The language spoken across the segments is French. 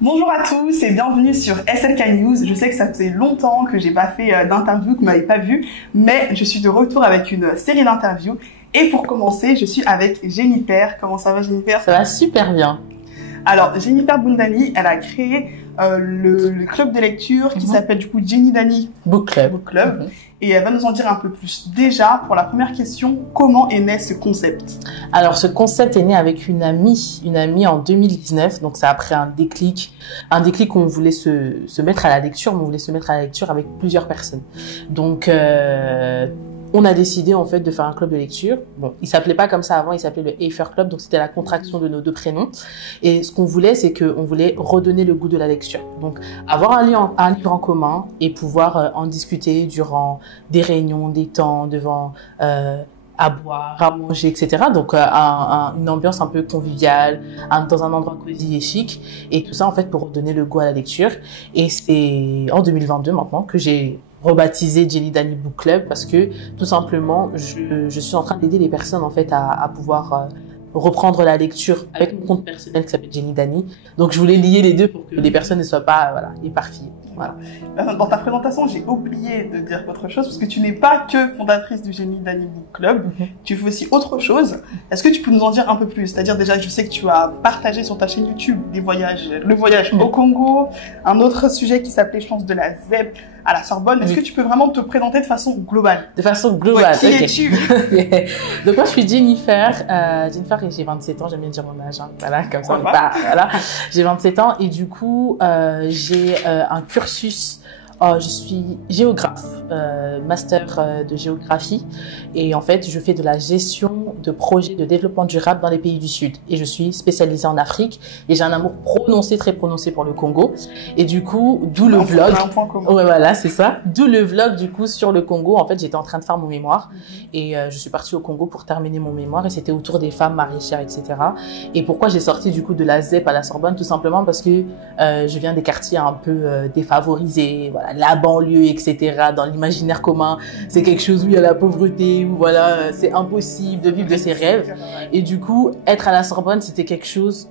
Bonjour à tous et bienvenue sur SLK News. Je sais que ça faisait longtemps que j'ai pas fait d'interview, que vous m'avez pas vu, mais je suis de retour avec une série d'interviews. Et pour commencer, je suis avec Jennifer. Comment ça va, Jennifer? Ça va super bien. Alors, Jennifer Boundani, elle a créé le club de lecture qui s'appelle du coup Jenny Dani Book Club. Et elle va nous en dire un peu plus. Déjà, pour la première question, comment est né ce concept? Alors, ce concept est né avec une amie en 2019. Donc, c'est après un déclic où on voulait se mettre à la lecture, mais on voulait se mettre à la lecture avec plusieurs personnes. Donc, on a décidé en fait de faire un club de lecture. Bon, il s'appelait pas comme ça avant, il s'appelait le Eifer Club, donc c'était la contraction de nos deux prénoms. Et ce qu'on voulait, c'est qu'on voulait redonner le goût de la lecture. Donc, avoir un livre en commun et pouvoir en discuter durant des réunions, des temps, devant à boire, à manger, etc. Donc, une ambiance un peu conviviale, dans un endroit cosy et chic. Et tout ça, en fait, pour redonner le goût à la lecture. Et c'est en 2022 maintenant que j'ai rebaptisé Jenny Dani Book Club parce que tout simplement je suis en train d'aider les personnes en fait à pouvoir reprendre la lecture avec mon compte personnel qui s'appelle Jenny Dani. Donc je voulais lier les deux pour que les personnes ne soient pas éparpillées. Voilà. Dans ta présentation, j'ai oublié de dire autre chose parce que tu n'es pas que fondatrice du Jenny Dani Book Club, tu fais aussi autre chose. Est-ce que tu peux nous en dire un peu plus? C'est-à-dire déjà, je sais que tu as partagé sur ta chaîne YouTube le voyage au Congo, un autre sujet qui s'appelait, je pense, de la ZEP à la Sorbonne. Est-ce que tu peux vraiment te présenter de façon globale? De façon globale, qui es-tu? Donc moi, je suis Jennifer et j'ai 27 ans, j'aime bien dire mon âge, hein. Voilà, comme ça, voilà. J'ai 27 ans et du coup, j'ai un cursus. Je suis géographe, master de géographie et en fait je fais de la gestion de projets de développement durable dans les pays du Sud et je suis spécialisée en Afrique et j'ai un amour très prononcé pour le Congo et du coup d'où le vlog. Ouais voilà c'est ça, d'où le vlog du coup sur le Congo. En fait j'étais en train de faire mon mémoire et je suis partie au Congo pour terminer mon mémoire et c'était autour des femmes maraîchères etc. Et pourquoi j'ai sorti du coup de la ZEP à la Sorbonne? Tout simplement parce que je viens des quartiers un peu défavorisés, voilà, la banlieue, etc. Dans l'imaginaire commun, c'est quelque chose où il y a la pauvreté, où voilà, c'est impossible de vivre de ses rêves. Et du coup, être à la Sorbonne, c'était quelque chose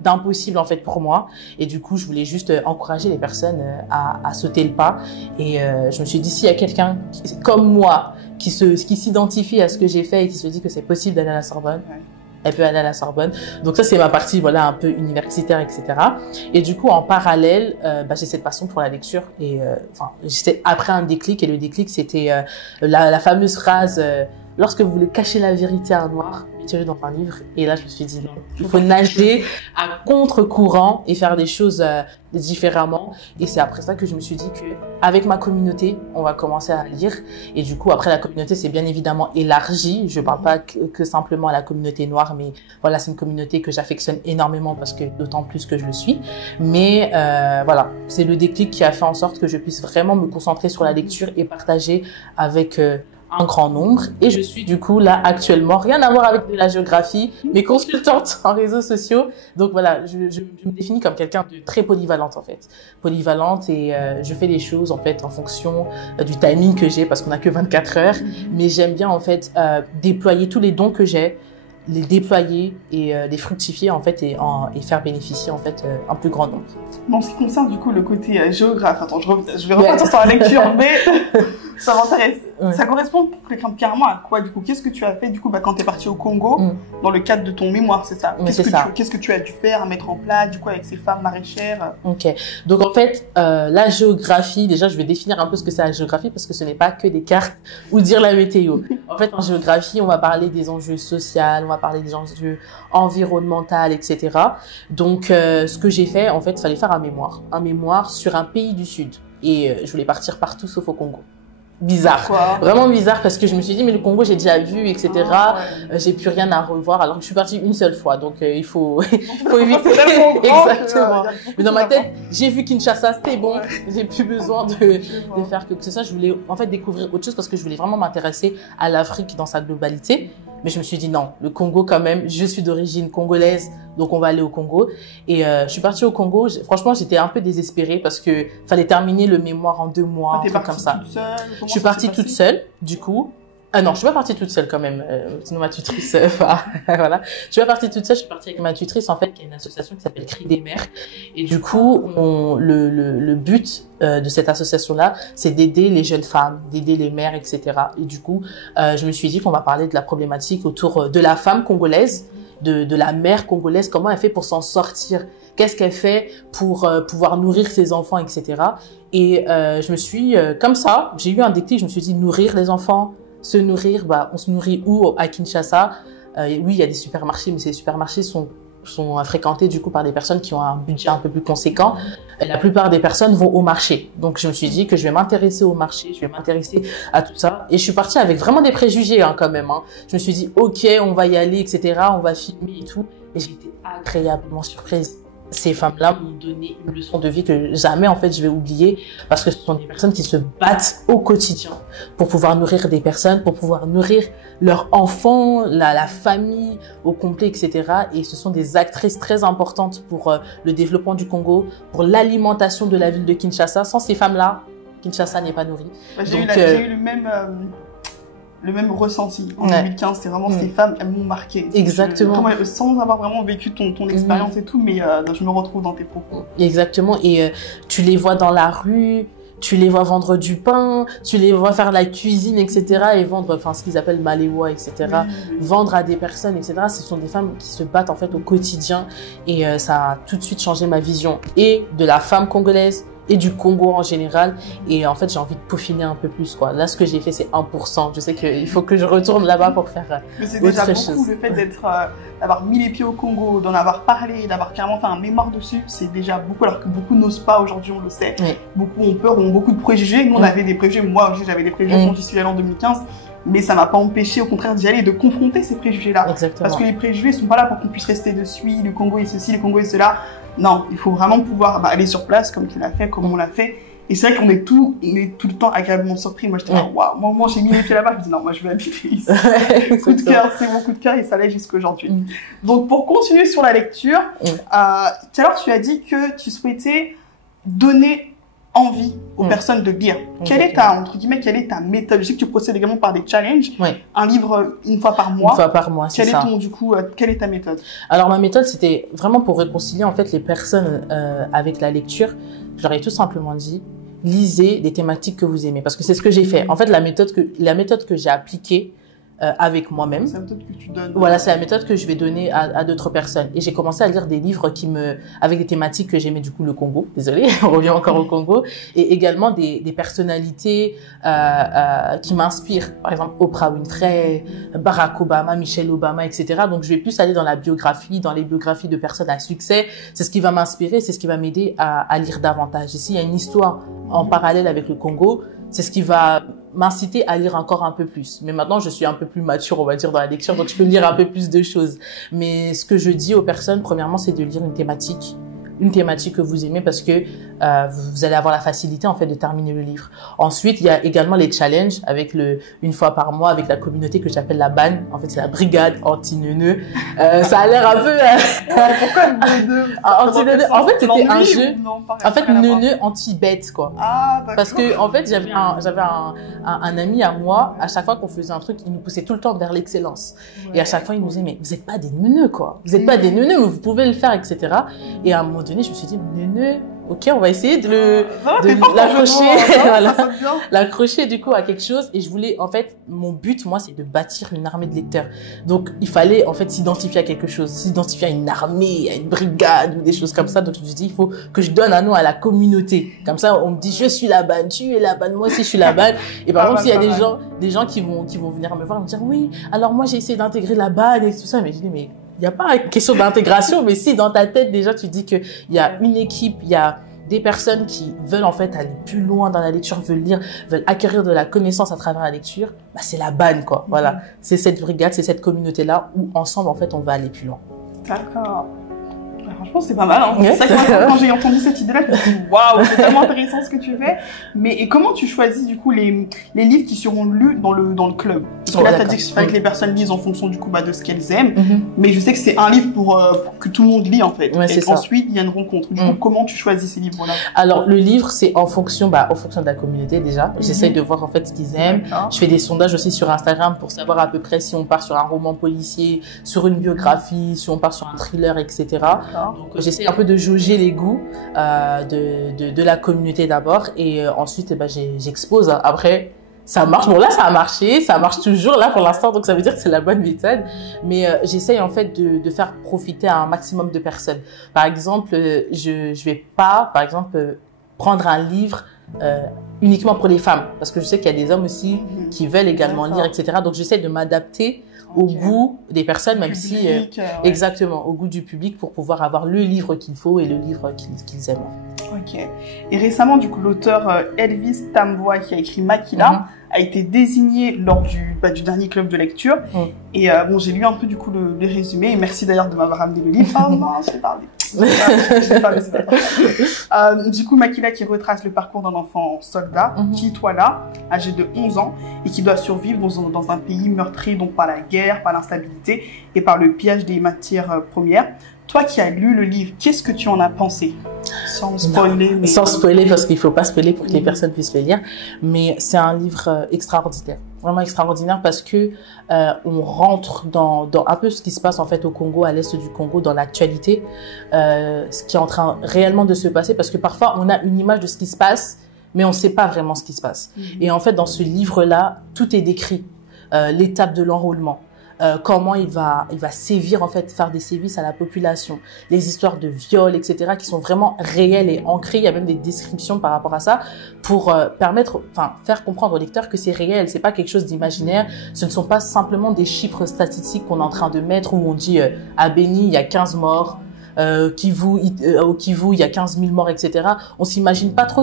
d'impossible en fait pour moi. Et du coup, je voulais juste encourager les personnes à sauter le pas. Et je me suis dit, s'il y a quelqu'un comme moi qui s'identifie à ce que j'ai fait et qui se dit que c'est possible d'aller à la Sorbonne, elle peut aller à la Sorbonne. Donc ça, c'est ma partie, voilà, un peu universitaire, etc. Et du coup, en parallèle, j'ai cette passion pour la lecture. Et j'étais après un déclic. Et le déclic, c'était la fameuse phrase lorsque vous voulez cacher la vérité à un noir, mettez-le dans un livre. Et là, je me suis dit non, il faut nager à contre-courant et faire des choses différemment. Et c'est après ça que je me suis dit que avec ma communauté, on va commencer à lire. Et du coup, après la communauté, c'est bien évidemment élargi. Je parle pas que simplement à la communauté noire, mais voilà, c'est une communauté que j'affectionne énormément parce que d'autant plus que je le suis. Mais voilà, c'est le déclic qui a fait en sorte que je puisse vraiment me concentrer sur la lecture et partager avec un grand nombre. Et je suis du coup là actuellement, rien à voir avec de la géographie, mais consultante en réseaux sociaux. Donc voilà, je me définis comme quelqu'un de très polyvalente en fait. Polyvalente et je fais les choses en fait en fonction du timing que j'ai parce qu'on a que 24 heures. Mais j'aime bien en fait déployer tous les dons que j'ai, les déployer et les fructifier en fait et faire bénéficier en fait un plus grand nombre. En ce qui concerne du coup le côté géographe, attends, je vais repartir sur la lecture, mais ça m'intéresse. Ouais. Ça correspond clairement à quoi du coup? Qu'est-ce que tu as fait du coup quand tu es partie au Congo dans le cadre de ton mémoire, c'est ça? Qu'est-ce que tu as dû faire, mettre en place du coup avec ces femmes maraîchères? Ok, donc en fait la géographie, déjà je vais définir un peu ce que c'est la géographie parce que ce n'est pas que des cartes ou dire la météo. En fait en géographie on va parler des enjeux sociaux, on va parler des enjeux environnementaux, etc. Donc ce que j'ai fait en fait, il fallait faire un mémoire sur un pays du Sud et je voulais partir partout sauf au Congo. Bizarre, vraiment bizarre parce que je me suis dit mais le Congo j'ai déjà vu etc. J'ai plus rien à revoir alors que je suis partie une seule fois donc il faut éviter. Exactement. Mais dans ma tête j'ai vu Kinshasa, c'était bon, j'ai plus besoin de faire que ce soit. Je voulais en fait découvrir autre chose parce que je voulais vraiment m'intéresser à l'Afrique dans sa globalité. Mais je me suis dit non, le Congo quand même, je suis d'origine congolaise, donc on va aller au Congo. Et je suis partie au Congo, franchement j'étais un peu désespérée parce que fallait terminer le mémoire en 2 mois, un truc comme ça. Je suis partie toute seule, du coup. Ah non, je suis pas partie toute seule quand même. Sinon ma tutrice, voilà. Je suis pas partie toute seule. Je suis partie avec ma tutrice en fait, qui est une association qui s'appelle Cris des mères. Et du coup, le but de cette association-là, c'est d'aider les jeunes femmes, d'aider les mères, etc. Et du coup, je me suis dit qu'on va parler de la problématique autour de la femme congolaise, de la mère congolaise, comment elle fait pour s'en sortir, qu'est-ce qu'elle fait pour pouvoir nourrir ses enfants, etc. Et je me suis comme ça, j'ai eu un déclic. Je me suis dit nourrir les enfants. Se nourrir, on se nourrit où? À Kinshasa. Oui, il y a des supermarchés, mais ces supermarchés sont fréquentés du coup par des personnes qui ont un budget un peu plus conséquent. La plupart des personnes vont au marché. Donc je me suis dit que je vais m'intéresser au marché, je vais m'intéresser à tout ça. Et je suis partie avec vraiment des préjugés quand même. Je me suis dit ok, on va y aller, etc. On va filmer et tout. Et j'ai été agréablement surprise. Ces femmes-là m'ont donné une leçon de vie que jamais en fait je vais oublier, parce que ce sont des personnes qui se battent au quotidien pour pouvoir nourrir des personnes, pour pouvoir nourrir leurs enfants, la famille au complet, etc. Et ce sont des actrices très importantes pour le développement du Congo, pour l'alimentation de la ville de Kinshasa. Sans ces femmes-là, Kinshasa n'est pas nourrie. J'ai eu le même ressenti en 2015. C'était vraiment ces femmes, elles m'ont marqué. Exactement. Sans avoir vraiment vécu ton expérience et tout, mais je me retrouve dans tes propos. Exactement. Et tu les vois dans la rue, tu les vois vendre du pain, tu les vois faire la cuisine, etc. et vendre, ce qu'ils appellent maléwa, etc. Vendre à des personnes, etc. Ce sont des femmes qui se battent en fait au quotidien, et ça a tout de suite changé ma vision et de la femme congolaise et du Congo en général. Et en fait, j'ai envie de peaufiner un peu plus, quoi. Là, ce que j'ai fait, c'est 1%. Je sais qu'il faut que je retourne là-bas pour faire mais c'est déjà beaucoup, le fait d'avoir mis les pieds au Congo, d'en avoir parlé, d'avoir carrément fait un mémoire dessus, c'est déjà beaucoup, alors que beaucoup n'osent pas aujourd'hui, on le sait. Beaucoup ont peur, ont beaucoup de préjugés. Nous, on avait des préjugés. Moi aussi, j'avais des préjugés quand j'y suis allée en 2015. Mais ça m'a pas empêché, au contraire, d'y aller et de confronter ces préjugés-là. Parce que les préjugés sont pas là pour qu'on puisse rester dessus, le Congo est ceci, le Congo est cela. Non, il faut vraiment pouvoir aller sur place, comme tu l'as fait, comme on l'a fait. Et c'est vrai qu'on est tout le temps agréablement surpris. Moi, j'étais là, waouh, moi, j'ai mis les pieds là-bas, je me dis non, moi, je vais habiter ici. Coup de cœur, c'est mon coup de cœur et ça l'est jusqu'aujourd'hui. Donc, pour continuer sur la lecture, tout à l'heure, tu as dit que tu souhaitais donner envie aux personnes de lire. Quelle est ta méthode? Je sais que tu procèdes également par des challenges. Un livre une fois par mois. Une fois par mois, c'est ça. Quelle est ta méthode? Alors, ma méthode, c'était vraiment pour réconcilier, en fait, les personnes, avec la lecture. Je leur ai tout simplement dit, lisez des thématiques que vous aimez. Parce que c'est ce que j'ai fait. En fait, la méthode que j'ai appliquée, avec moi-même. C'est la méthode que tu donnes. Voilà, c'est la méthode que je vais donner à d'autres personnes. Et j'ai commencé à lire des livres avec des thématiques que j'aimais, du coup, le Congo. Désolée, on revient encore au Congo. Et également des personnalités qui m'inspirent. Par exemple, Oprah Winfrey, Barack Obama, Michelle Obama, etc. Donc, je vais plus aller dans la biographie, dans les biographies de personnes à succès. C'est ce qui va m'inspirer, c'est ce qui va m'aider à lire davantage. Ici, il y a une histoire en parallèle avec le Congo. C'est ce qui va m'inciter à lire encore un peu plus. Mais maintenant, je suis un peu plus mature, on va dire, dans la lecture, donc je peux lire un peu plus de choses. Mais ce que je dis aux personnes, premièrement, c'est de lire une thématique que vous aimez, parce que vous allez avoir la facilité en fait de terminer le livre. Ensuite, il y a également les challenges avec une fois par mois avec la communauté que j'appelle la BAN. En fait, c'est la brigade anti-neuneux. Ça a l'air un peu pourquoi neuneux? Anti-neuneux. En fait, c'était un jeu. En fait, neuneux anti-bête, quoi. Ah, d'accord. Parce que en fait, j'avais un ami à moi, à chaque fois qu'on faisait un truc, il nous poussait tout le temps vers l'excellence. Et à chaue fois, il nous disait, mais vous êtes pas des neuneux, quoi. Vous êtes pas des neuneux, mais vous pouvez le faire, etc. Et à un moment donné, je me suis dit, neuneux, ok, on va essayer de l'accrocher, voilà, l'accrocher du coup à quelque chose. Et je voulais, en fait, mon but, moi, c'est de bâtir une armée de lecteurs. Donc, il fallait, en fait, s'identifier à quelque chose, s'identifier à une armée, à une brigade ou des choses comme ça. Donc, je me suis dit, il faut que je donne un nom à la communauté. Comme ça, on me dit, je suis la BAN, tu es la BAN, moi aussi, je suis la BAN. Et par exemple, s'il y a des gens qui vont venir me voir et me dire, oui, alors moi, j'ai essayé d'intégrer la BAN et tout ça, mais je dis, mais il n'y a pas une question d'intégration, mais si dans ta tête, déjà, tu dis qu'il y a une équipe, il y a des personnes qui veulent en fait aller plus loin dans la lecture, veulent lire, veulent acquérir de la connaissance à travers la lecture, bah c'est la BAN, quoi. Voilà. C'est cette brigade, c'est cette communauté-là où ensemble, en fait, on va aller plus loin. D'accord. franchement, c'est pas mal. Hein. Ouais. C'est vrai que quand j'ai entendu cette idée-là, je me suis dit, waouh, c'est tellement intéressant ce que tu fais. Mais et comment tu choisis du coup les livres qui seront lus dans le club? Parce que là, tu as dit qu'il fallait que les personnes lisent en fonction du coup de ce qu'elles aiment. Mais je sais que c'est un livre pour que tout le monde lit en fait. Ouais, et ensuite, il y a une rencontre. Du coup, comment tu choisis ces livres-là? Alors, le livre, c'est en fonction de la communauté déjà. J'essaye de voir en fait ce qu'ils aiment. Je fais des sondages aussi sur Instagram pour savoir à peu près si on part sur un roman policier, sur une biographie, si on part sur un thriller, etc. Donc, j'essaye un peu de jauger les goûts de la communauté d'abord et ensuite, j'expose. Après, ça marche. Bon, là, ça a marché. Ça marche toujours, là, pour l'instant. Donc, ça veut dire que c'est la bonne méthode. Mais j'essaye, en fait, de faire profiter à un maximum de personnes. Par exemple, je vais pas, par exemple, prendre un livre uniquement pour les femmes. Parce que je sais qu'il y a des hommes aussi qui veulent également lire, etc. Donc, j'essaie de m'adapter au goût des personnes, même si... Exactement, au goût du public pour pouvoir avoir le livre qu'il faut et le livre qu'ils aiment. Ok. Et récemment, du coup, l'auteur Elvis Tamboa, qui a écrit Makila, a été désigné lors du dernier club de lecture. Et j'ai lu un peu du coup le résumé. Et merci d'ailleurs de m'avoir amené le livre. Oh non, j'ai parlé. Du coup, Makila qui retrace le parcours d'un enfant soldat, qui toi là, âgé de 11 ans, et qui doit survivre dans un pays meurtri donc par la guerre, par l'instabilité et par le pillage des matières premières. Toi qui as lu le livre, qu'est-ce que tu en as pensé? Sans spoiler. Sans spoiler, parce qu'il ne faut pas spoiler pour que les personnes puissent le lire. Mais c'est un livre extraordinaire. Vraiment extraordinaire parce que on rentre dans un peu ce qui se passe en fait au Congo, à l'est du Congo, dans l'actualité. Ce qui est en train réellement de se passer. Parce que parfois, on a une image de ce qui se passe, mais on ne sait pas vraiment ce qui se passe. Et en fait, dans ce livre-là, tout est décrit. L'étape de l'enrôlement. Comment il va sévir, en fait, faire des sévices à la population, les histoires de viol, etc., qui sont vraiment réelles et ancrées. Il y a même des descriptions par rapport à ça pour faire comprendre au lecteur que c'est réel, c'est pas quelque chose d'imaginaire. Ce ne sont pas simplement des chiffres statistiques qu'on est en train de mettre où on dit à Beni, il y a 15 morts. Au Kivu, il y a 15 000 morts, etc. On s'imagine pas trop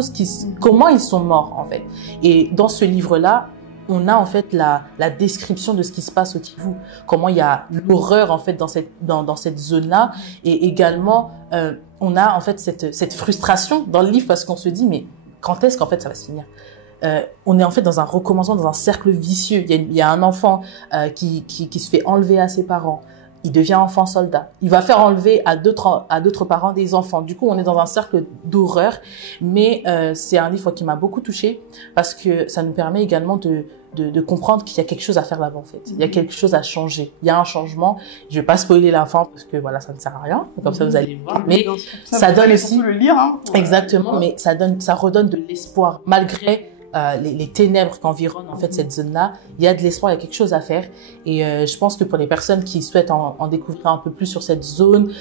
comment ils sont morts, en fait. Et dans ce livre-là, on a en fait la description de ce qui se passe au Kivu, comment il y a l'horreur en fait dans cette zone-là, et également on a en fait cette frustration dans le livre parce qu'on se dit mais quand est-ce qu'en fait ça va se finir? On est en fait dans un recommencement, dans un cercle vicieux. Il y a un enfant qui se fait enlever à ses parents. Il devient enfant soldat. Il va faire enlever à d'autres parents des enfants. Du coup, on est dans un cercle d'horreur. Mais c'est un livre qui m'a beaucoup touchée parce que ça nous permet également de comprendre qu'il y a quelque chose à faire là-bas, en fait. Il y a quelque chose à changer. Il y a un changement. Je vais pas spoiler la fin parce que voilà, ça ne sert à rien. Comme ça, vous allez voir. Mais ça donne aussi le lire, hein, exactement. Mais ça redonne de l'espoir malgré les ténèbres qu'environnent en fait cette zone-là. Il y a de l'espoir, il y a quelque chose à faire. Et je pense que pour les personnes qui souhaitent en découvrir un peu plus sur cette zone,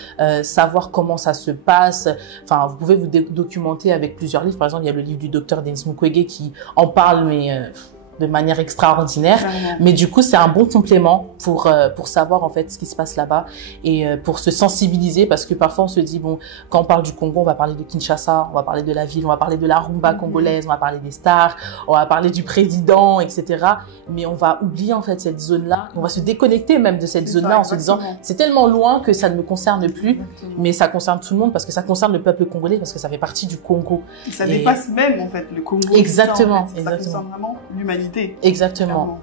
savoir comment ça se passe, enfin, vous pouvez vous documenter avec plusieurs livres. Par exemple, il y a le livre du docteur Denis Mukwege qui en parle, mais de manière extraordinaire. Mais du coup, c'est un bon complément pour savoir en fait ce qui se passe là-bas et pour se sensibiliser parce que parfois on se dit bon, quand on parle du Congo, on va parler de Kinshasa, on va parler de la ville, on va parler de la rumba congolaise, on va parler des stars, on va parler du président, etc. Mais on va oublier en fait cette zone-là, on va se déconnecter même de cette zone-là en se disant c'est tellement loin que ça ne me concerne plus, mais ça concerne tout le monde parce que ça concerne le peuple congolais parce que ça fait partie du Congo. Et ça dépasse même en fait le Congo. Exactement, en fait. Ça concerne vraiment l'humanité. Exactement.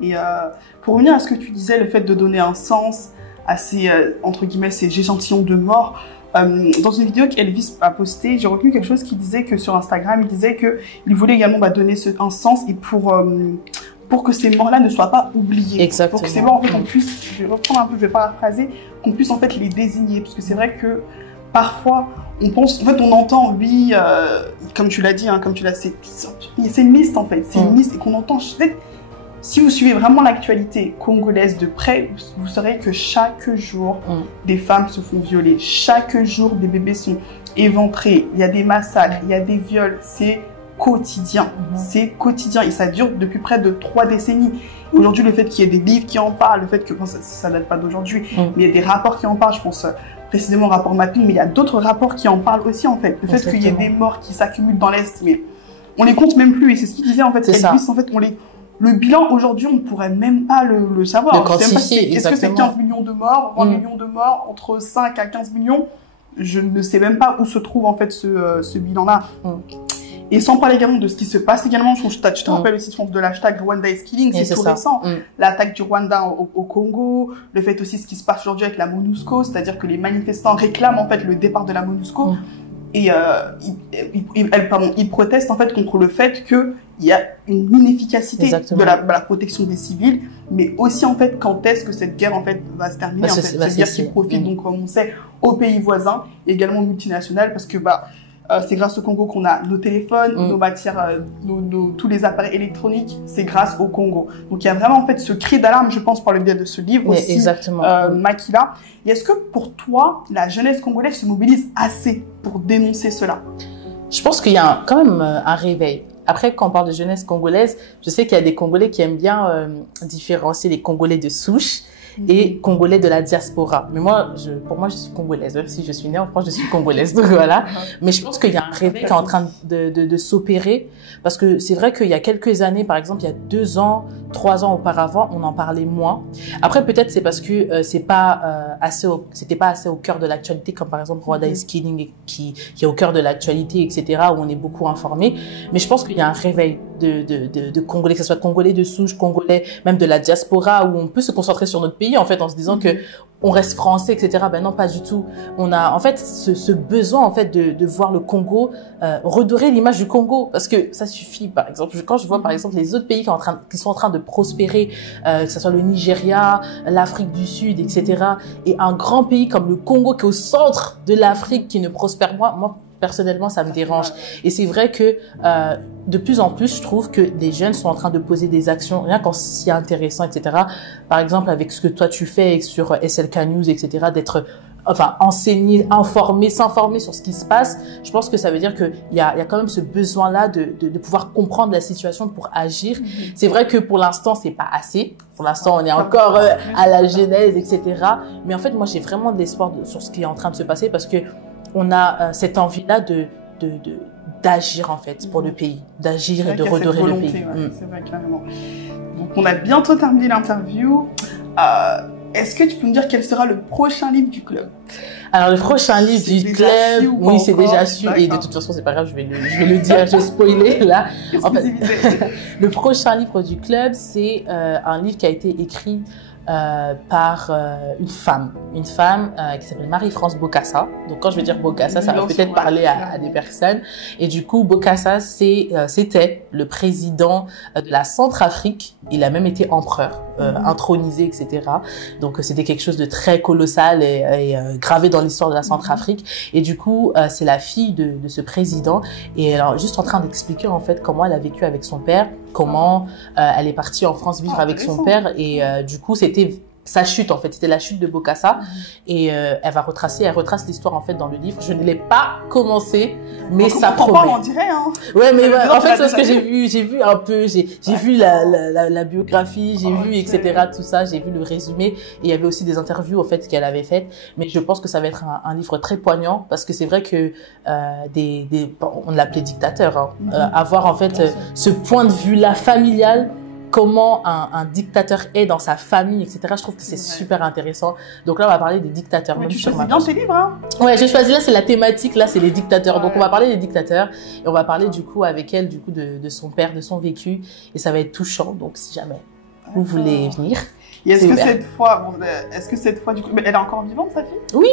Et pour revenir à ce que tu disais, le fait de donner un sens à ces, entre guillemets, ces échantillons de mort, dans une vidéo qu'Elvis a postée, j'ai retenu quelque chose qui disait que sur Instagram, il disait qu'il voulait également donner un sens et pour que ces morts-là ne soient pas oubliées. Exactement. Pour que ces morts, en fait, on puisse, je vais reprendre un peu, je vais paraphraser, qu'on puisse en fait les désigner. Parce que c'est vrai que parfois, on pense, en fait, on entend, oui, comme tu l'as dit, hein, c'est une liste en fait, c'est une liste et qu'on entend. Si vous suivez vraiment l'actualité congolaise de près, vous saurez que chaque jour, des femmes se font violer, chaque jour, des bébés sont éventrés, il y a des massacres, il y a des viols, c'est quotidien, c'est quotidien et ça dure depuis près de 3 décennies. Aujourd'hui, le fait qu'il y ait des livres qui en parlent, le fait que, bon, ça date pas d'aujourd'hui, mais il y a des rapports qui en parlent, je pense précisément au rapport Mapping, mais il y a d'autres rapports qui en parlent aussi en fait. Le fait qu'il y ait des morts qui s'accumulent dans l'Est, mais on les compte même plus et c'est ce qu'il disait en fait. Elvis, en fait, le bilan aujourd'hui, on pourrait même pas le savoir. Le quantifier, est-ce que c'est 15 millions de morts, 20 millions de morts, entre 5 à 15 millions? Je ne sais même pas où se trouve en fait ce bilan-là. Et sans parler également de ce qui se passe également sur je te rappelle aussi de l'hashtag Rwanda is killing, c'est tout récent. L'attaque du Rwanda au Congo, le fait aussi ce qui se passe aujourd'hui avec la MONUSCO, c'est-à-dire que les manifestants réclament en fait le départ de la MONUSCO. Et ils protestent en fait contre le fait qu'il y a une inefficacité de la protection des civils, mais aussi en fait quand est-ce que cette guerre en fait va se terminer, c'est-à-dire qu'ils profitent donc comme on sait aux pays voisins, également multinationales, parce que c'est grâce au Congo qu'on a nos téléphones, nos matières, tous les appareils électroniques, c'est grâce au Congo. Donc il y a vraiment en fait ce cri d'alarme, je pense, par le biais de ce livre aussi, Makila. Et est-ce que pour toi, la jeunesse congolaise se mobilise assez pour dénoncer cela? Je pense qu'il y a quand même un réveil. Après, quand on parle de jeunesse congolaise, je sais qu'il y a des Congolais qui aiment bien différencier les Congolais de souche et Congolais de la diaspora. Mais moi, pour moi, je suis congolaise. Même si je suis née en France, je suis congolaise. Donc voilà. Mais je pense qu'il y a un réveil qui est en train de s'opérer. Parce que c'est vrai qu'il y a quelques années, par exemple, il y a 2 ans, 3 ans auparavant, on en parlait moins. Après, peut-être c'est parce que c'était pas assez au cœur de l'actualité, comme par exemple Rwanda is killing, qui est au cœur de l'actualité, etc., où on est beaucoup informé. Mais je pense qu'il y a un réveil de Congolais, que ce soit Congolais de souche, Congolais, même de la diaspora, où on peut se concentrer sur notre pays, en fait, en se disant que on reste français, etc. Ben non, pas du tout. On a, en fait, ce besoin, en fait, de voir le Congo, redorer l'image du Congo, parce que ça suffit, par exemple. Quand je vois, par exemple, les autres pays qui sont en train de prospérer, que ce soit le Nigeria, l'Afrique du Sud, etc., et un grand pays comme le Congo, qui est au centre de l'Afrique, qui ne prospère moins, moi, personnellement, ça me dérange. Et c'est vrai que de plus en plus, je trouve que les jeunes sont en train de poser des actions, rien qu'en s'y intéressant, etc. Par exemple, avec ce que toi tu fais sur SLK News, etc., d'être enseigné, informé, s'informer sur ce qui se passe. Je pense que ça veut dire qu'il y a quand même ce besoin-là de pouvoir comprendre la situation pour agir. C'est vrai que pour l'instant, c'est pas assez. Pour l'instant, on est encore à la genèse, etc. Mais en fait, moi, j'ai vraiment de l'espoir sur ce qui est en train de se passer parce que on a cette envie-là d'agir en fait pour le pays, d'agir et de redorer le pays. C'est vrai, clairement. Donc on a bientôt terminé l'interview. Est-ce que tu peux me dire quel sera le prochain livre du club? Alors le prochain livre du club, oui, c'est déjà su et de toute façon c'est pas grave, je vais le dire, je vais spoiler là. En fait, le prochain livre du club, c'est un livre qui a été écrit par une femme qui s'appelle Marie-France Bokassa. Donc quand je vais dire Bokassa, ça va peut-être parler à des personnes. Et du coup, Bokassa, c'était le président de la Centrafrique. Il a même été empereur, intronisé, etc. Donc c'était quelque chose de très colossal et gravé dans l'histoire de la Centrafrique. Et du coup, c'est la fille de ce président. Et alors, juste en train d'expliquer en fait comment elle a vécu avec son père, comment elle est partie en France vivre avec son père. Et du coup, c'était sa chute en fait, c'était la chute de Bokassa et elle retrace l'histoire en fait dans le livre. Je ne l'ai pas commencé, mais ça promet. On dirait hein. Ouais, mais en fait c'est ce que j'ai vu un peu, j'ai vu la biographie, j'ai vu etc. tout ça, j'ai vu le résumé et il y avait aussi des interviews en fait qu'elle avait faites. Mais je pense que ça va être un livre très poignant parce que c'est vrai que on l'appelait dictateur, avoir en fait ce point de vue là familial. Comment un dictateur est dans sa famille, etc. Je trouve que c'est super intéressant. Donc là, on va parler des dictateurs. Mais tu choisis bien tes livres, hein? Ouais, j'ai choisi là, c'est la thématique, là, c'est les dictateurs. Donc on va parler des dictateurs et on va parler du coup avec elle, du coup, de son père, de son vécu. Et ça va être touchant. Donc si jamais vous voulez venir. Et est-ce que cette fois, du coup, mais elle est encore vivante, sa fille? Oui.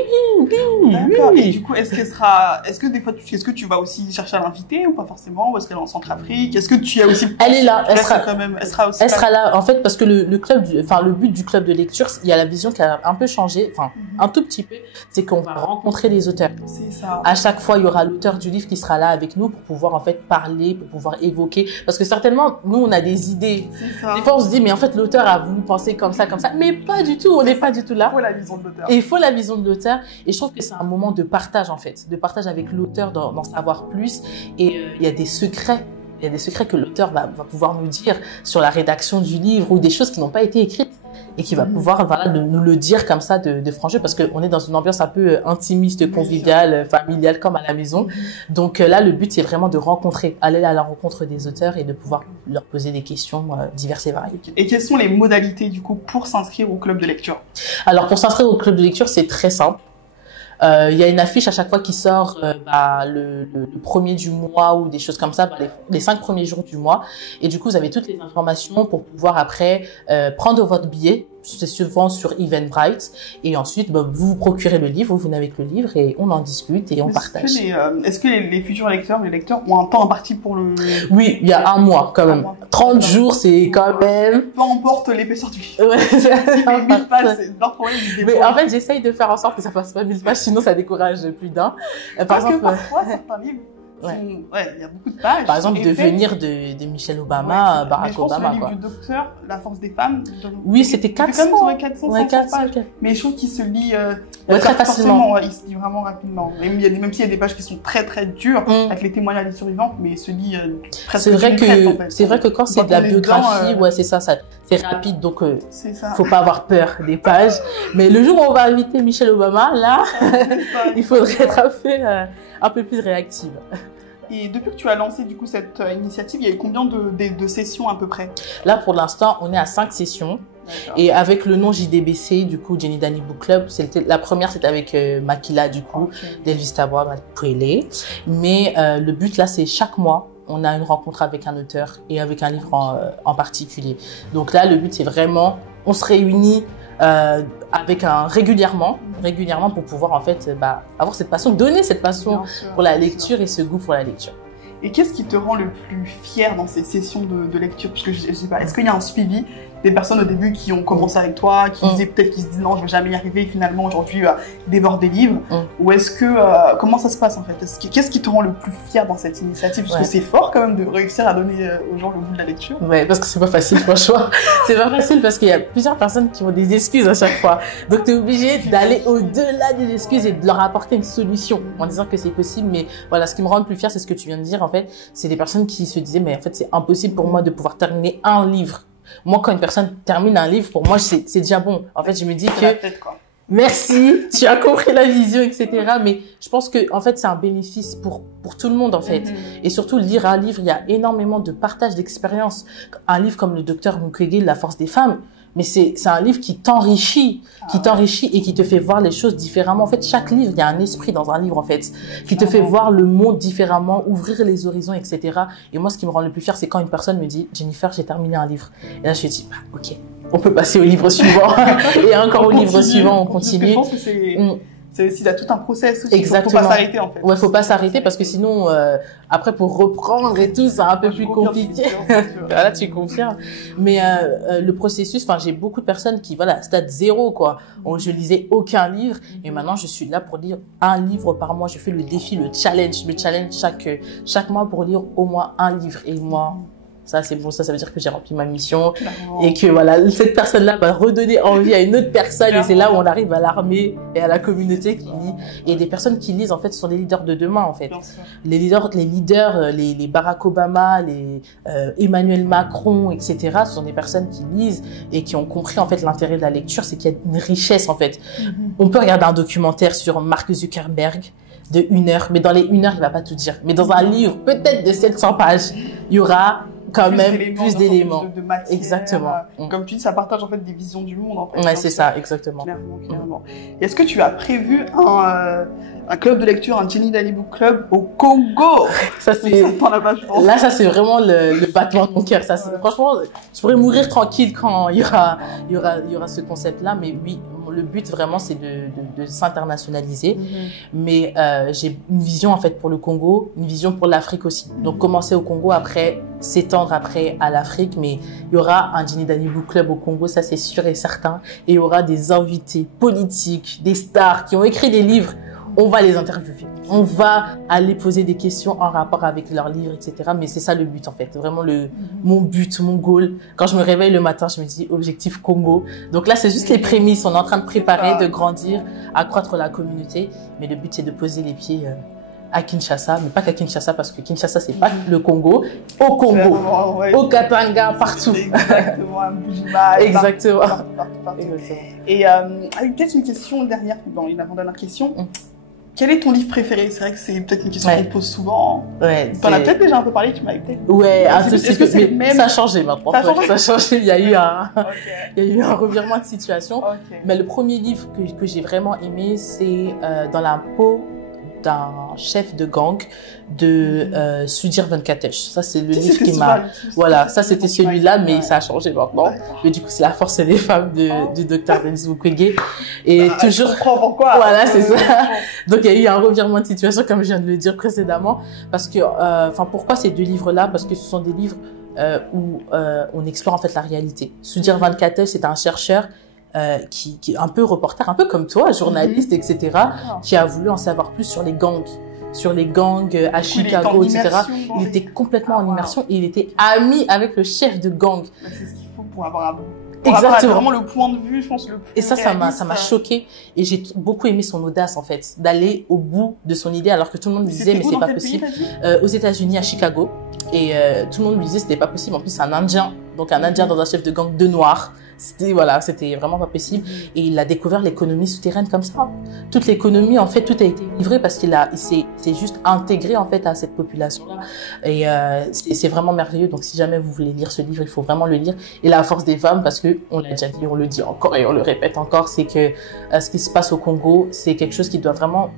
D'accord. Et du coup, est-ce que tu vas aussi chercher à l'inviter ou pas forcément? Ou est-ce qu'elle est en Centrafrique? Est-ce que tu as aussi... Elle est là. Elle sera là, en fait, parce que le club, le but du club de lecture, il y a la vision qui a un peu changé, un tout petit peu, c'est qu'on va rencontrer les auteurs. C'est ça. À chaque fois, il y aura l'auteur du livre qui sera là avec nous pour pouvoir, en fait, parler, pour pouvoir évoquer. Parce que certainement, nous, on a des idées. C'est ça. Des fois, on se dit, mais en fait, l'auteur a voulu penser comme ça, mais pas du tout, on n'est pas du tout là. Il faut la vision de l'auteur. Et il faut la vision de l'auteur. Et je trouve que c'est un moment de partage, en fait, de partage avec l'auteur, d'en savoir plus. Et il y a des secrets. Il y a des secrets que l'auteur va pouvoir nous dire sur la rédaction du livre ou des choses qui n'ont pas été écrites. et qui va pouvoir voilà, nous le dire comme ça de franchir, parce qu'on est dans une ambiance un peu intimiste, conviviale, familiale, comme à la maison. Donc là, le but, c'est vraiment de rencontrer, aller à la rencontre des auteurs et de pouvoir leur poser des questions diverses et variées. Et quelles sont les modalités, du coup, pour s'inscrire au club de lecture? Alors, pour s'inscrire au club de lecture, c'est très simple. Il y a une affiche à chaque fois qui sort le premier du mois ou des choses comme ça, les 5 premiers jours du mois. Et du coup, vous avez toutes les informations pour pouvoir après prendre votre billet. C'est souvent sur Eventbrite. Et ensuite, vous vous procurez le livre, vous venez avec le livre et on en discute et on partage. Est-ce que les futurs lecteurs, les lecteurs ont un temps imparti pour le... Oui, il y a un mois quand même. 30 jours, c'est quand même... Peu importe l'épaisseur du livre. Ouais, si les 1000 pages, c'est leur problème. Mais en fait, j'essaye de faire en sorte que ça fasse pas 1000 pages, sinon ça décourage plus d'un. Par exemple, parfois, certains livres... il y a beaucoup de pages. Par exemple, Devenir de Michelle Obama, Barack Obama. Mais je pense que le livre du docteur, La force des femmes. Oui, c'était 400. Quand 400 pages. Mais je trouve qu'il se lit très facilement. Il se lit vraiment rapidement. Même s'il y a des pages qui sont très très dures, avec les témoignages des survivantes, mais il se lit presque. C'est vrai que quand c'est de la biographie, c'est ça, c'est rapide, donc faut pas avoir peur des pages. Mais le jour où on va inviter Michelle Obama, là, il faudrait être un peu plus réactive. Et depuis que tu as lancé du coup cette initiative, il y a eu combien de sessions à peu près? Là, pour l'instant, on est à 5 sessions. Et avec le nom JDBC, du coup, Jenny Dani Book Club, la première, c'était avec Makila, du coup, d'Elvis Tabois, Pwele. Mais le but, là, c'est chaque mois, on a une rencontre avec un auteur et avec un livre en particulier. Donc là, le but, c'est vraiment, on se réunit avec régulièrement pour pouvoir en fait avoir cette passion, donner cette passion pour la lecture et ce goût pour la lecture. Et qu'est-ce qui te rend le plus fier dans ces sessions de lecture? Parce que je sais pas, est-ce qu'il y a un suivi des personnes au début qui ont commencé avec toi, qui disaient peut-être qu'ils se disent non, je vais jamais y arriver, et finalement aujourd'hui ils dévorent des livres, ou est-ce que comment ça se passe en fait? Qu'est-ce qui te rend le plus fier dans cette initiative? Parce que c'est fort quand même de réussir à donner aux gens le goût de la lecture. Ouais, parce que c'est pas facile franchement. C'est pas facile parce qu'il y a plusieurs personnes qui ont des excuses à chaque fois. Donc tu es obligé d'aller au-delà des excuses et de leur apporter une solution en disant que c'est possible. Mais voilà, ce qui me rend le plus fier, c'est ce que tu viens de dire en fait. C'est des personnes qui se disaient mais en fait c'est impossible pour moi de pouvoir terminer un livre. Moi, quand une personne termine un livre, pour moi, c'est déjà bon. En fait, je me dis que merci, tu as compris la vision, etc. Mais je pense que, en fait, c'est un bénéfice pour tout le monde, en fait. Et surtout, lire un livre, il y a énormément de partage d'expérience. Un livre comme le docteur Mukwege, La force des femmes, mais c'est un livre qui t'enrichit, et qui te fait voir les choses différemment. En fait, chaque livre, il y a un esprit dans un livre, en fait, qui te fait voir le monde différemment, ouvrir les horizons, etc. Et moi, ce qui me rend le plus fier, c'est quand une personne me dit, Jennifer, j'ai terminé un livre. Et là, je me dis, ok, on peut passer au livre suivant. Et encore au livre suivant, on continue. Je pense que c'est aussi tout un process aussi. Exactement. Faut pas s'arrêter en fait. Ouais, faut pas s'arrêter parce que sinon après pour reprendre et tout, c'est un peu plus compliqué. Voilà, tu confirmes. Mais le processus, j'ai beaucoup de personnes qui stade 0 quoi. Je lisais aucun livre et maintenant je suis là pour lire un livre par mois. Je fais le défi, le challenge chaque mois pour lire au moins un livre et moi ça c'est bon, ça veut dire que j'ai rempli ma mission. Clairement. Et que cette personne-là va redonner envie à une autre personne. Clairement. Et c'est là où on arrive à l'armée et à la communauté qui lit. Et des personnes qui lisent en fait sont les leaders de demain en fait. Les leaders, les Barack Obama, les Emmanuel Macron, etc. Ce sont des personnes qui lisent et qui ont compris en fait l'intérêt de la lecture, c'est qu'il y a une richesse en fait. On peut regarder un documentaire sur Mark Zuckerberg de 1 heure, mais dans les 1 heure il va pas tout dire. Mais dans un livre peut-être de 700 pages, il y aura quand même plus d'éléments. De matière. Exactement. Comme tu dis, ça partage en fait des visions du monde. En fait. Ouais, c'est ça, exactement. Clairement. Est-ce que tu as prévu un club de lecture, un Jenny Dani Book Club au Congo? Ça c'est. Là, ça c'est vraiment le battement de mon cœur. Ça, franchement, je pourrais mourir tranquille quand il y aura ce concept-là. Mais oui, le but vraiment c'est de s'internationaliser. Mais j'ai une vision en fait pour le Congo, une vision pour l'Afrique aussi. Donc commencer au Congo, après s'étendre après à l'Afrique, mais il y aura un Jenny Dani Book Club au Congo, ça c'est sûr et certain. Et il y aura des invités politiques, des stars qui ont écrit des livres. On va les interviewer. On va aller poser des questions en rapport avec leurs livres, etc. Mais c'est ça le but, en fait. Vraiment mon but, mon goal. Quand je me réveille le matin, je me dis objectif Congo. Donc là, c'est juste les prémices. On est en train de préparer, de grandir, accroître la communauté. Mais le but, c'est de poser les pieds à Kinshasa, mais pas qu'à Kinshasa parce que Kinshasa c'est pas le Congo, au Congo, au Katanga, partout. Exactement, à Bujumbura. Exactement. Partout. Exactement. Et peut-être une question dernière, bon, une avant-dernière question. Quel est ton livre préféré? C'est vrai que c'est peut-être une question qu'on te pose souvent. Ouais. T'en as peut-être déjà un peu parlé, tu m'avais peut-être. Ouais, est-ce que c'est le même? Ça a changé maintenant. Ça a changé. Il y a eu un revirement de situation. Okay. Mais le premier livre que j'ai vraiment aimé, c'est Dans la peau d'un chef de gang de Sudhir Venkatesh. Ça, c'est le livre qui m'a... Voilà, ça c'était celui-là, mais ça a changé maintenant. Mais du coup, c'est La force des femmes du docteur Denis Mukwege. Et toujours... Je comprends pourquoi. Voilà, c'est ça. Donc, il y a eu un revirement de situation, comme je viens de le dire précédemment. Parce que, pourquoi ces deux livres-là? Parce que ce sont des livres où on explore en fait la réalité. Sudhir Venkatesh, c'est un chercheur qui est un peu reporter, un peu comme toi, journaliste, etc., qui a voulu en savoir plus sur les gangs à Chicago, etc. Il était complètement en immersion et il était ami avec le chef de gang. C'est ce qu'il faut pour avoir Exactement. Vraiment le point de vue, je pense, le plus Et ça m'a choqué. Et j'ai beaucoup aimé son audace, en fait, d'aller au bout de son idée, alors que tout le monde lui disait, mais c'est pas possible. Aux États-Unis, à Chicago. Et tout le monde lui disait, c'était pas possible. En plus, c'est un Indien. Donc, un Indien dans un chef de gang de noirs. C'était vraiment pas possible. Et il a découvert l'économie souterraine comme ça. Toute l'économie, en fait, tout a été livré parce qu'il s'est juste intégré, en fait, à cette population-là. Et c'est vraiment merveilleux. Donc, si jamais vous voulez lire ce livre, il faut vraiment le lire. Et La force des femmes, parce que, on l'a déjà dit, on le dit encore et on le répète encore, c'est que ce qui se passe au Congo, c'est quelque chose qui doit vraiment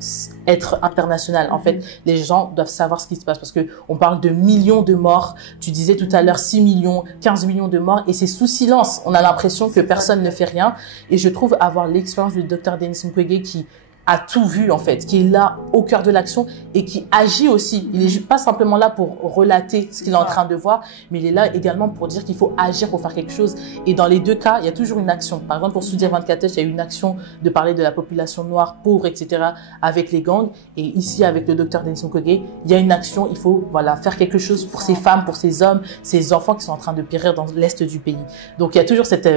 être international. En fait, les gens doivent savoir ce qui se passe parce que on parle de millions de morts. Tu disais tout à l'heure 6 millions, 15 millions de morts et c'est sous silence. On a l'impression que personne ne fait rien. Et je trouve avoir l'expérience du docteur Denis Mukwege qui a tout vu, en fait, qui est là au cœur de l'action et qui agit aussi. Il est pas simplement là pour relater ce qu'il est en train de voir, mais il est là également pour dire qu'il faut agir pour faire quelque chose. Et dans les deux cas, il y a toujours une action. Par exemple, pour Sudhir Venkatesh, il y a eu une action de parler de la population noire, pauvre, etc., avec les gangs. Et ici, avec le docteur Denis Mukwege, il y a une action. Il faut, faire quelque chose pour ces femmes, pour ces hommes, ces enfants qui sont en train de périr dans l'est du pays. Donc, il y a toujours cette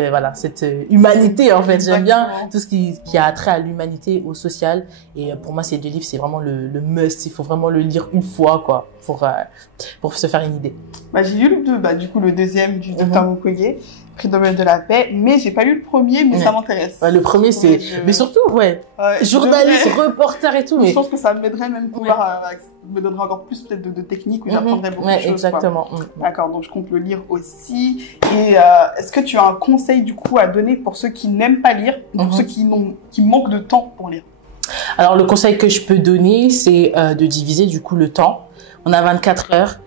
humanité, en fait. J'aime bien tout ce qui a attrait à l'humanité, au social. Et pour moi, ces deux livres, c'est vraiment le must. Il faut vraiment le lire une fois, quoi, pour se faire une idée. J'ai lu le deuxième du docteur Mukwege, Prix Nobel de la paix, mais j'ai pas lu le premier, mais ça m'intéresse. Le premier, c'est, mais surtout, journaliste, reporter et tout, mais. Je pense que ça m'aiderait même me donnerait encore plus peut-être de techniques où j'apprendrais beaucoup de choses. Exactement. D'accord, donc je compte le lire aussi. Et est-ce que tu as un conseil du coup à donner pour ceux qui n'aiment pas lire, pour ceux qui manquent de temps pour lire? Alors, le conseil que je peux donner, c'est de diviser du coup le temps. On a 24 heures.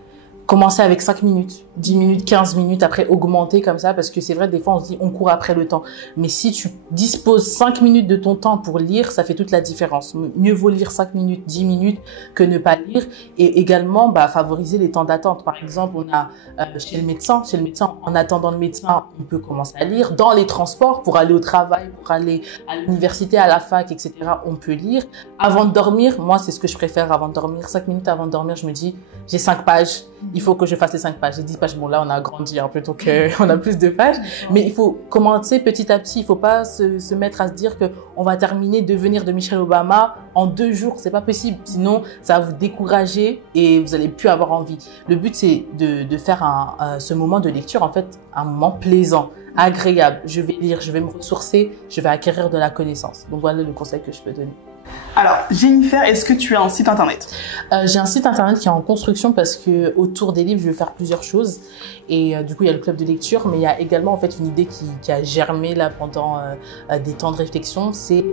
Commencer avec 5 minutes, 10 minutes, 15 minutes, après augmenter comme ça, parce que c'est vrai, des fois on se dit on court après le temps. Mais si tu disposes 5 minutes de ton temps pour lire, ça fait toute la différence. Mieux vaut lire 5 minutes, 10 minutes que ne pas lire. Et également, favoriser les temps d'attente. Par exemple, on a chez le médecin, en attendant le médecin, on peut commencer à lire. Dans les transports, pour aller au travail, pour aller à l'université, à la fac, etc., on peut lire. Avant de dormir, moi c'est ce que je préfère avant de dormir. 5 minutes avant de dormir, je me dis, j'ai 5 pages. Il faut que je fasse les 5 pages. J'ai 10 pages. Bon, là, on a grandi un peu, donc on a plus de pages. Mais il faut commencer petit à petit. Il faut pas se mettre à se dire que on va terminer Devenir de Michelle Obama en 2 jours. C'est pas possible. Sinon, ça va vous décourager et vous allez plus avoir envie. Le but, c'est de faire ce moment de lecture, en fait, un moment plaisant, agréable. Je vais lire, je vais me ressourcer, je vais acquérir de la connaissance. Donc, voilà le conseil que je peux donner. Alors, Jennifer, est-ce que tu as un site internet? J'ai un site internet qui est en construction parce que autour des livres, je vais faire plusieurs choses. Et du coup, il y a le club de lecture, mais il y a également en fait une idée qui a germé là pendant des temps de réflexion, c'est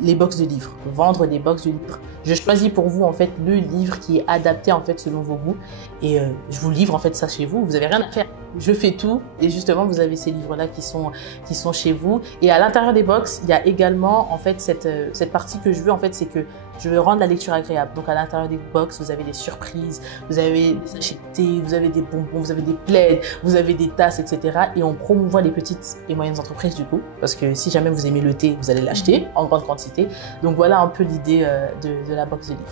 les box de livres, vendre des box de livres. Je choisis pour vous en fait le livre qui est adapté en fait selon vos goûts et je vous livre en fait ça chez vous. Vous avez rien à faire. Je fais tout et justement vous avez ces livres-là qui sont chez vous. Et à l'intérieur des box, il y a également en fait cette partie que je veux en fait, c'est que je veux rendre la lecture agréable. Donc à l'intérieur des box, vous avez des surprises, vous avez des sachets de thé, vous avez des bonbons, vous avez des plaids, vous avez des tasses, etc. Et on promouvoit les petites et moyennes entreprises du coup, parce que si jamais vous aimez le thé, vous allez l'acheter en grande quantité. Donc voilà un peu l'idée de la box de livres.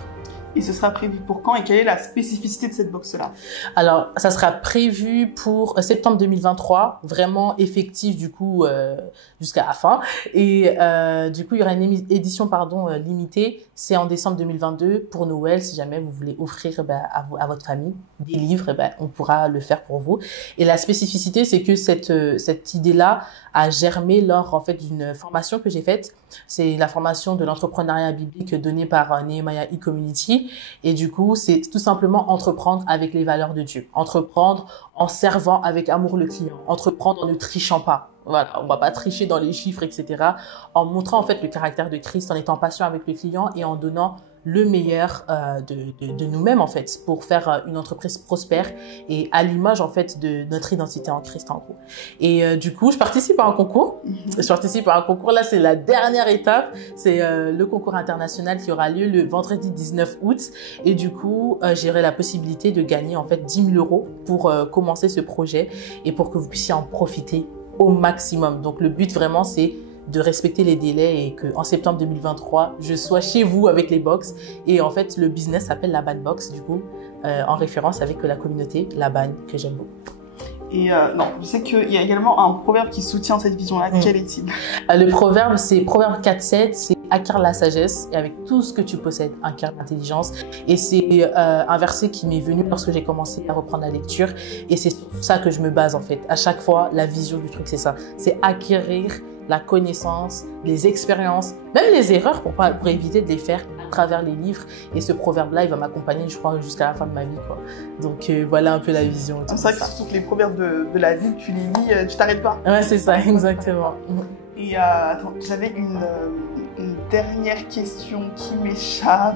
Et ce sera prévu pour quand et quelle est la spécificité de cette box-là? Alors, ça sera prévu pour septembre 2023, vraiment effectif du coup jusqu'à la fin. Et du coup, il y aura une édition limitée. C'est en décembre 2022 pour Noël. Si jamais vous voulez offrir à votre famille des livres, on pourra le faire pour vous. Et la spécificité, c'est que cette idée-là a germé lors en fait d'une formation que j'ai faite. C'est la formation de l'entrepreneuriat biblique donnée par Nehemiah E-Community. Et du coup, c'est tout simplement entreprendre avec les valeurs de Dieu. Entreprendre en servant avec amour le client. Entreprendre en ne trichant pas. Voilà, on va pas tricher dans les chiffres, etc. En montrant en fait le caractère de Christ, en étant patient avec le client et en donnant le meilleur de nous-mêmes en fait pour faire une entreprise prospère et à l'image en fait de notre identité en Christ en gros. Et du coup, je participe à un concours. Là, c'est la dernière étape. C'est le concours international qui aura lieu le vendredi 19 août. Et du coup, j'aurai la possibilité de gagner en fait 10 000 € pour commencer ce projet et pour que vous puissiez en profiter au maximum. Donc le but vraiment c'est de respecter les délais et que en septembre 2023 je sois chez vous avec les box. Et en fait le business s'appelle la Ban Box du coup en référence avec la communauté la Ban que j'aime beaucoup. Et non, je sais qu'il y a également un proverbe qui soutient cette vision-là. Quel est-il? Le proverbe, c'est Proverbe 4.7, c'est acquiert la sagesse et avec tout ce que tu possèdes, acquiert l'intelligence. Et c'est un verset qui m'est venu lorsque j'ai commencé à reprendre la lecture. Et c'est sur ça que je me base en fait. À chaque fois, la vision du truc, c'est ça. C'est acquérir la connaissance, les expériences, même les erreurs pour éviter de les faire à travers les livres. Et ce proverbe-là, il va m'accompagner, je crois, jusqu'à la fin de ma vie, quoi. Donc voilà un peu la vision. C'est vrai que surtout que les proverbes de la vie, tu les lis, tu t'arrêtes pas. Ouais, c'est ça, exactement. Et attends, j'avais une dernière question qui m'échappe.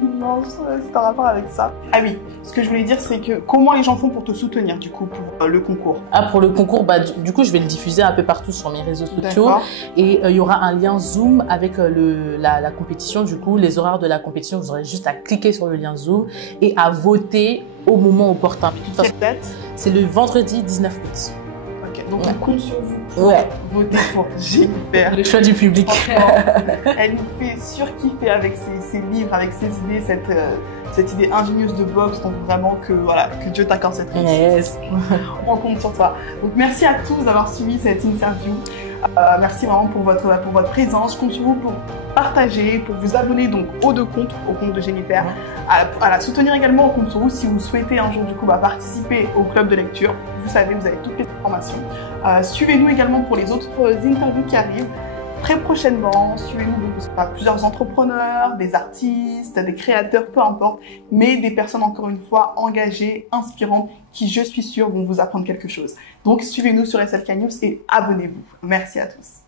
Non, c'est en rapport avec ça. Ah oui, ce que je voulais dire, c'est que comment les gens font pour te soutenir, du coup, pour le concours? Ah, pour le concours, du coup, je vais le diffuser un peu partout sur mes réseaux sociaux. Et il y aura un lien Zoom avec la compétition. Du coup, les horaires de la compétition, vous aurez juste à cliquer sur le lien Zoom et à voter au moment opportun. Quelle date? C'est le vendredi 19 août. Donc on compte sur vous pour voter pour Jennifer. Le choix du public. Elle nous fait surkiffer avec ses livres, avec ses idées, cette idée ingénieuse de box. Donc vraiment que Dieu t'accorde cette réussite. Yes. On compte sur toi. Donc merci à tous d'avoir suivi cette interview. Merci vraiment pour votre présence. Je compte sur vous pour partager, pour vous abonner donc aux deux comptes, au compte de Jennifer, à la soutenir également. On compte sur vous si vous souhaitez un jour du coup participer au club de lecture. Vous savez, vous avez toutes les informations. Suivez-nous également pour les autres interviews qui arrivent très prochainement. Suivez-nous donc plusieurs entrepreneurs, des artistes, des créateurs, peu importe, mais des personnes encore une fois engagées, inspirantes, qui je suis sûre vont vous apprendre quelque chose. Donc suivez-nous sur SFK News et abonnez-vous. Merci à tous.